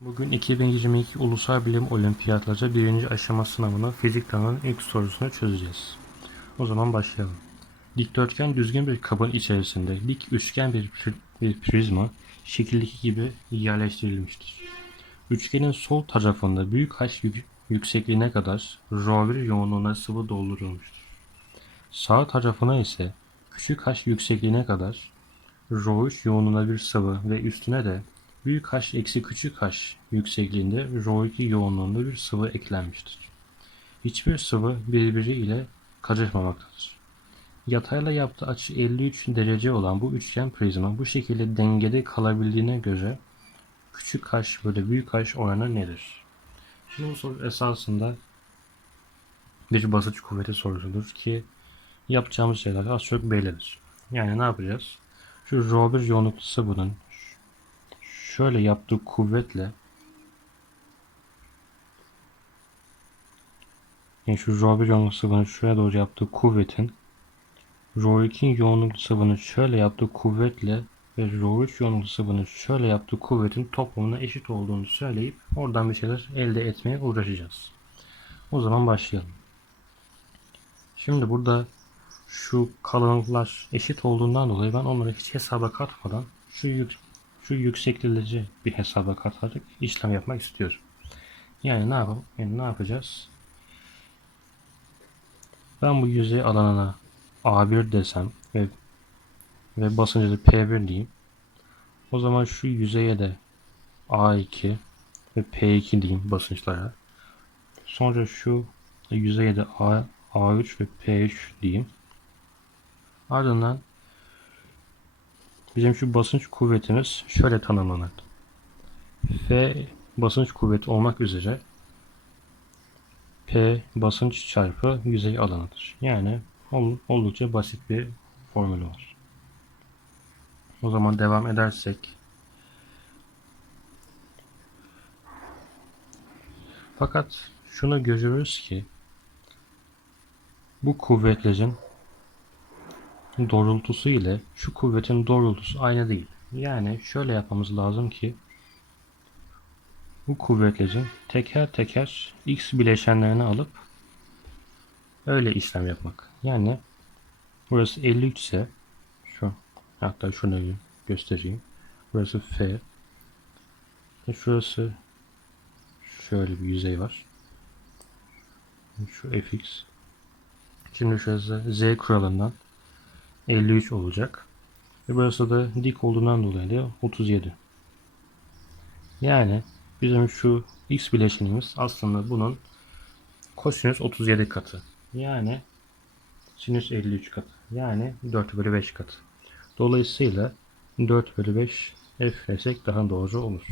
Bugün 2022 Ulusal Bilim Olimpiyatları birinci aşama sınavının fizik tanının ilk sorusunu çözeceğiz. O zaman başlayalım. Dikdörtgen düzgün bir kabın içerisinde dik üçgen bir, pri- bir prizma şekildeki gibi yerleştirilmiştir. Üçgenin sol tarafında büyük H yük- yüksekliğine kadar ρ1 yoğunluğuna sıvı doldurulmuştur. Sağ tarafına ise küçük h yüksekliğine kadar ρ3 yoğunluğuna bir sıvı ve üstüne de büyük H eksi küçük h yüksekliğinde ρ2 yoğunluğunda bir sıvı eklenmiştir. Hiçbir sıvı birbiri ile karışmamaktadır. Yatayla yaptığı açı 53 derece olan bu üçgen prizma bu şekilde dengede kalabildiğine göre küçük h bölü büyük h oranı nedir? Şimdi bu soru esasında bir basınç kuvveti sorusudur ki yapacağımız şeyler az çok bellidir. Yani ne yapacağız? Şu ρ1 yoğunluklu sıvının şöyle yaptığı kuvvetle yani şu Rho1 yoğunluk sıvının şuraya doğru yaptığı kuvvetin Rho2'nin yoğunluk sıvının şöyle yaptığı kuvvetle ve Rho3 yoğunluk sıvının şöyle yaptığı kuvvetin toplamına eşit olduğunu söyleyip oradan bir şeyler elde etmeye uğraşacağız. O zaman başlayalım. Şimdi burada şu kalınlıklar eşit olduğundan dolayı ben onları hiç hesaba katmadan şu yük şu yükseklikleri bir hesaba katarak işlem yapmak istiyorum. Yani ne yapalım? Yani ne yapacağız? Ben bu yüzey alanına A1 desem ve ve basıncı da P1 diyeyim. O zaman şu yüzeye de A2 ve P2 diyeyim basınçlara. Sonra şu yüzeye de A, A3 ve P3 diyeyim. Ardından bizim şu basınç kuvvetimiz şöyle tanımlanır. F basınç kuvveti olmak üzere P basınç çarpı yüzey alanıdır. Yani ol- oldukça basit bir formülü var. O zaman devam edersek fakat şunu görüyoruz ki bu kuvvetlerin doğrultusu ile şu kuvvetin doğrultusu aynı değil. Yani şöyle yapmamız lazım ki bu kuvvetlerin teker teker x bileşenlerini alıp öyle işlem yapmak. Yani burası 53 ise şu hatta şunu göstereyim. Burası F. ve Şurası şöyle bir yüzey var. Şu fx. Şimdi şurası z kuralından 53 olacak. Ve burası da dik olduğundan dolayı da 37. Yani bizim şu x bileşenimiz aslında bunun kosinüs 37 katı. Yani sinüs 53 katı. Yani 4 bölü 5 katı. Dolayısıyla 4 bölü 5 f desek daha doğru olur.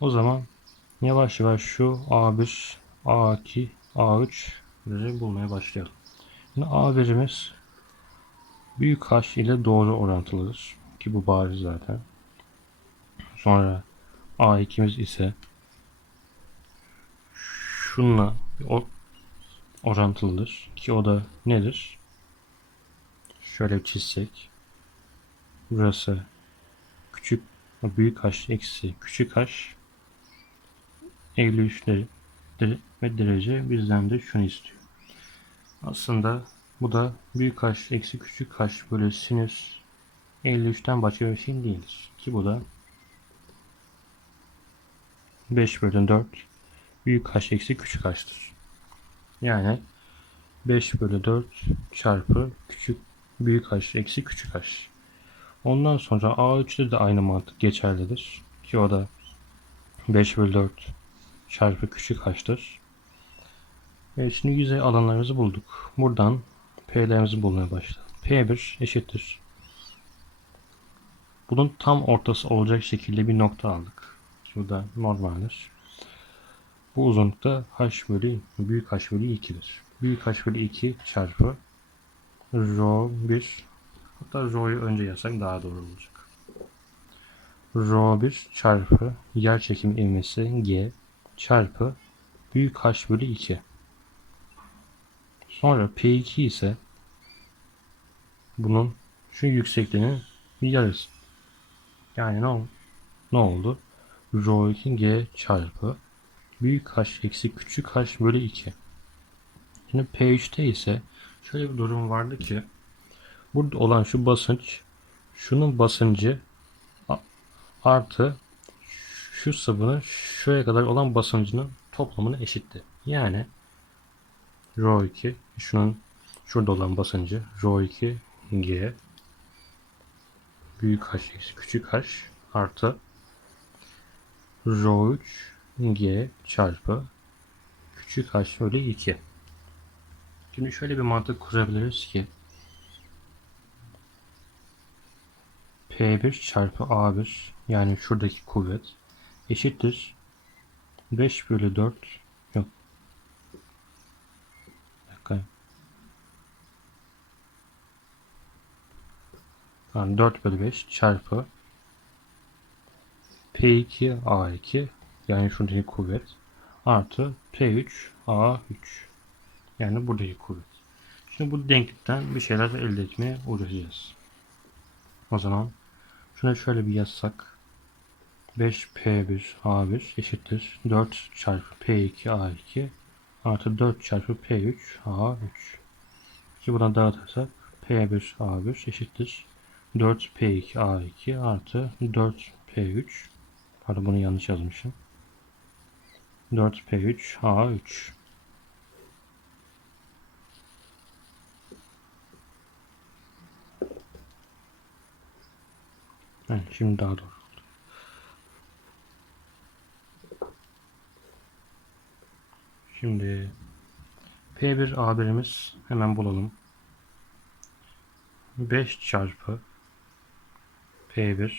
O zaman yavaş yavaş şu A1, A2, A3'leri bulmaya başlayalım. Şimdi A1'imiz büyük H ile doğru orantılıdır. Ki bu bariz zaten. Sonra A2'miz ise şununla o orantılıdır. Ki o da nedir? Şöyle çizsek. Burası küçük büyük H eksi küçük H 53 dere- dere- ve derece bizden de şunu istiyor. Aslında bu da büyük H eksi küçük H bölü sinüs 53'ten başka bir şey değildir. Ki bu da 5 bölü 4 büyük H eksi küçük H'tır. Yani 5 bölü 4 çarpı küçük büyük H eksi küçük H. Ondan sonra A3'te de aynı mantık geçerlidir. Ki o da 5 bölü 4 çarpı küçük H'tır. Evet şimdi yüzey alanlarımızı bulduk. Buradan P'lerimizi bulmaya başlayalım. P1 eşittir. Bunun tam ortası olacak şekilde bir nokta aldık. Şurada normaldir. Bu uzunlukta h bölü büyük h bölü 2'dir. Büyük h bölü 2 çarpı rho 1 hatta rho'yu önce yazsak daha doğru olacak. Rho 1 çarpı yer çekimi ivmesi g çarpı büyük h bölü 2. Sonra P2 ise bunun şu yüksekliğinin bir yarısı. Yani ne, ol- ne oldu? rho 2 g çarpı büyük h eksi küçük h bölü 2. Şimdi P3'te ise şöyle bir durum vardı ki burada olan şu basınç şunun basıncı artı şu sıvının şuraya kadar olan basıncının toplamına eşitti. Yani rho 2 şunun şurada olan basıncı rho 2 g büyük h eksi küçük h artı rho 3 g çarpı küçük h bölü 2. Şimdi şöyle bir mantık kurabiliriz ki P1 çarpı A1 yani şuradaki kuvvet eşittir 5 bölü 4 Yani 4 bölü 5 çarpı P2 A2 yani şuradaki kuvvet artı P3 A3 yani buradaki kuvvet. Şimdi bu denklikten bir şeyler elde etmeye uğraşacağız. O zaman şuna şöyle bir yazsak 5P1 A1 eşittir 4 çarpı P2 A2 artı 4 çarpı P3 A3 ki buradan dağıtırsak P1 A1 eşittir 4 P2 A2 artı 4 P3 Pardon bunu yanlış yazmışım 4 P3 A3 Evet, şimdi daha doğru. Şimdi P1 A1'imiz hemen bulalım. 5 çarpı P1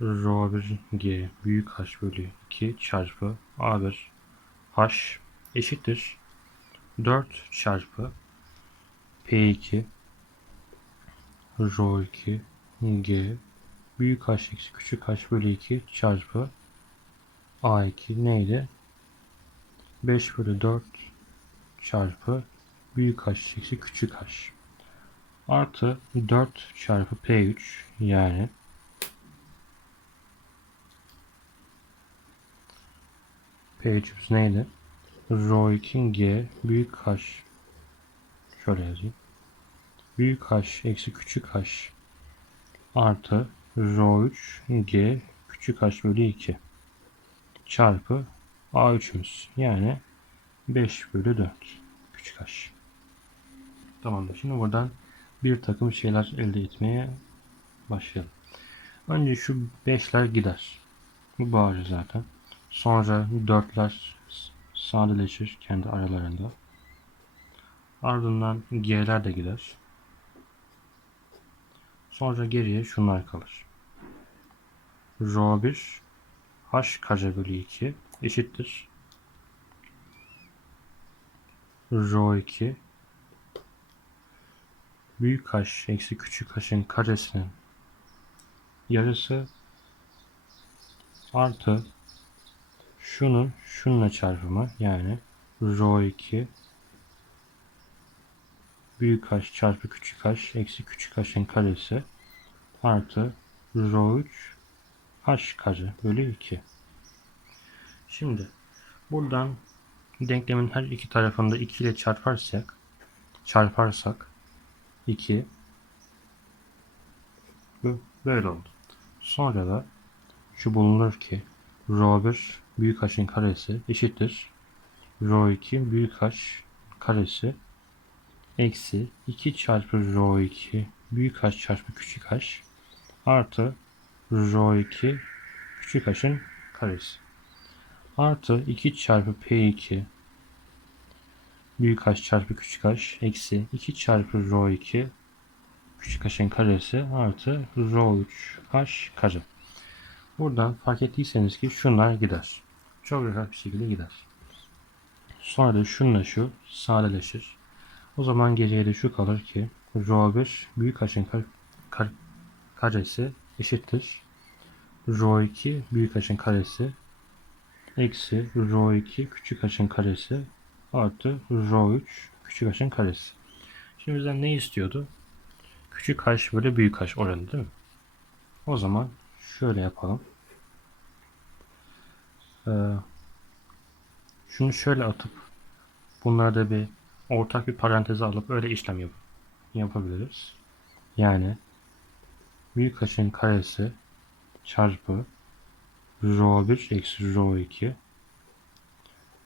Rho 1 G büyük H bölü 2 çarpı A1 H eşittir 4 çarpı P2 Rho 2 G büyük H eksi küçük H bölü 2 çarpı A2 neydi? 5 bölü 4 çarpı büyük H eksi küçük H. Artı 4 çarpı P3 yani P3'ümüz neydi? 2 G büyük H şöyle yazayım. Büyük H eksi küçük H artı rho 3 g küçük h bölü 2 çarpı a3'ümüz yani 5 bölü 4 küçük h. Tamamdır. Şimdi buradan bir takım şeyler elde etmeye başlayalım. Önce şu 5'ler gider. Bu bariz zaten. Sonra 4'ler sadeleşir kendi aralarında. Ardından g'ler de gider. Sonra geriye şunlar kalır. Rho 1 h kare bölü 2 eşittir. Rho 2 büyük h eksi küçük h'ın karesinin yarısı artı şunun şununla çarpımı yani rho 2 büyük h çarpı küçük h eksi küçük h'ın karesi artı rho 3 h kare bölü 2. Şimdi buradan denklemin her iki tarafında 2 ile çarparsak çarparsak 2 bu böyle oldu. Sonra da şu bulunur ki rho 1 büyük h'ın karesi eşittir rho 2 büyük h karesi eksi 2 çarpı rho 2 büyük h çarpı küçük h artı rho 2 küçük h'ın karesi artı 2 çarpı p2 büyük h çarpı küçük h eksi 2 çarpı rho 2 küçük h'ın karesi artı rho 3 h kare. Buradan fark ettiyseniz ki şunlar gider. Çok rahat bir şekilde gider. Sonra da şunla şu sadeleşir. O zaman geriye de şu kalır ki rho 1 büyük h'ın kar, kar, karesi eşittir. Rho 2 büyük h'ın karesi eksi rho 2 küçük h'ın karesi artı rho 3 küçük h'ın karesi. Şimdi bizden ne istiyordu? Küçük h bölü büyük h oranı değil mi? O zaman şöyle yapalım. Ee, şunu şöyle atıp bunlarda bir ortak bir paranteze alıp öyle işlem yap yapabiliriz. Yani büyük H'in karesi çarpı rho 1 eksi rho 2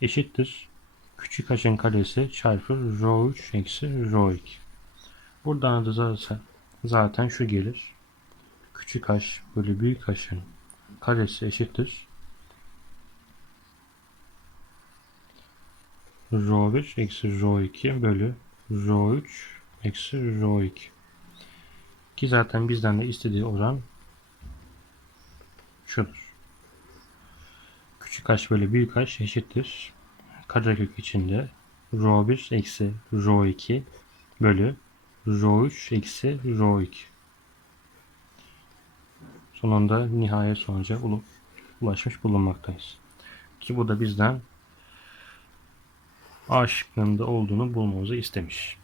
eşittir küçük h'in karesi çarpı rho 3 eksi rho 2. Buradan da zaten, zaten şu gelir. Küçük h bölü büyük h'in karesi eşittir. Rho 1 eksi rho 2 bölü rho 3 eksi rho 2. Ki zaten bizden de istediği oran şudur. Küçük h bölü büyük h eşittir. Karekök içinde rho 1 eksi rho 2 bölü rho 3 eksi rho 2. Sonunda nihayet sonuca ulaşmış bulunmaktayız. Ki bu da bizden A şıkkında olduğunu bulmamızı istemiş.